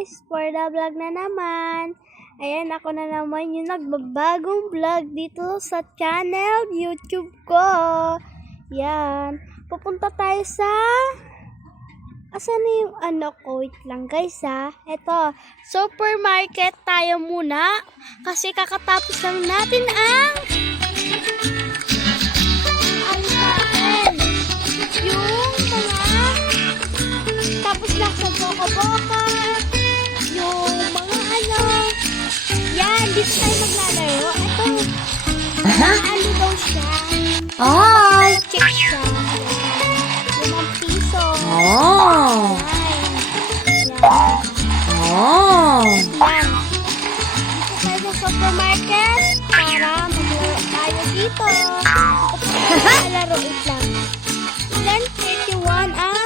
guys! For the vlog na naman. Ayan, ako na naman yung nagbabagong vlog dito sa channel YouTube ko. Yan. Pupunta tayo sa... Asan na yung ano ko? Wait lang guys ha. Ito, supermarket tayo muna. Kasi kakatapos lang natin ang... Tapos lang sa boka-boka, yung mga ano, yan, dito tayo maglalaro. Ito, ano daw siya? Ay! Check siya. ₱5. Oh! Yan. Oh! Yan. Dito tayo sa supermarket para maglaro tayo dito. Laro it lang. Then, 31 ang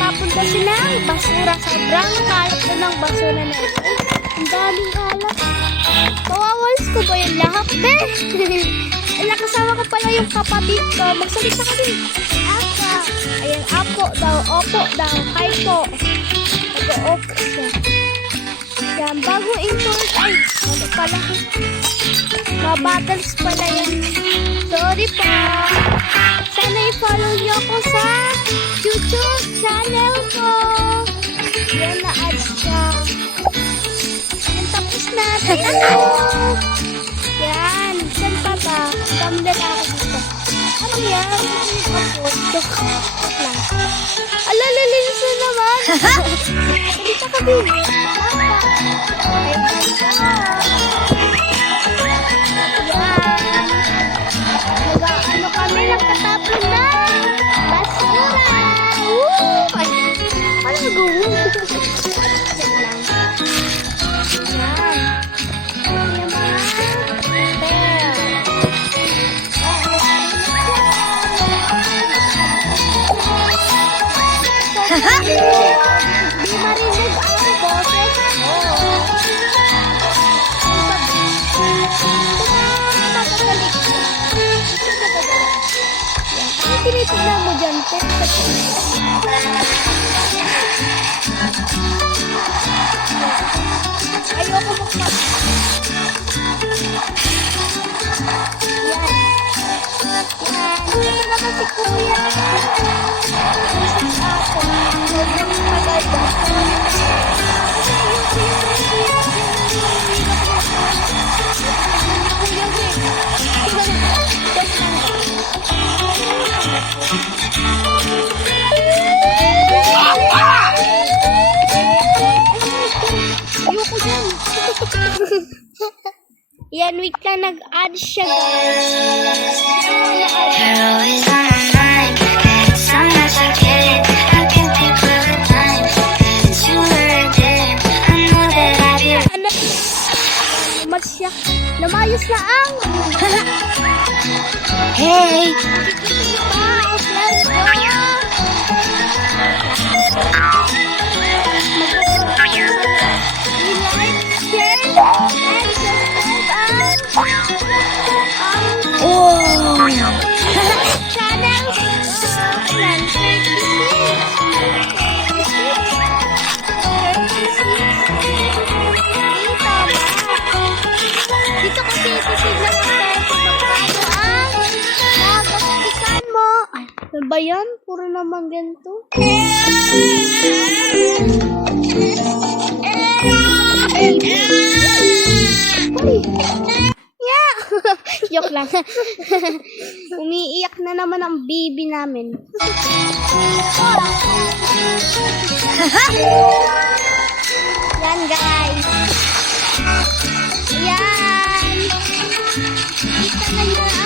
papunta sila ng basura. Sobrang kalat na ng basura na ito. Ang daming kalat. Mawawalis ko ba yung lahat, be? Ala, kasama ko pala yung kapatid ko. Magsalita ka din. Aka. Ayan, apo daw. Opo daw. Hi po. Nag-o-opo siya. Yan, bago import. Ay, ano pala. Mabattles pala yan. Sorry pa. Sana i-follow niyo ako sa YouTube channel ko. Yan, na-add siya. Yan, tapos na. Yan, saan pa ba? Thumbnail ako dito. Anong yan? Ako. Lang. Ala, lilinis na naman. Dito ka din. Ay, ano kami nagtatapon na basura. Ay, ano nag-uwi? Di marinig ang boses mo. Ano tinitignan mo dyan, Pep? Ayoko magpap. Yan. Yan. Ito naman si Kuya. Yan, wait lang, nag-add siya, guys. Masya, namayos na ang hey! Dito kasi itisignan mo tayo kung magkano ang nagastikan mo. Ay, ano ba yan? Puro naman ganito. Yeah! Joke lang. Umiiyak na naman ang baby namin. Yan guys. Yan. Kita na yun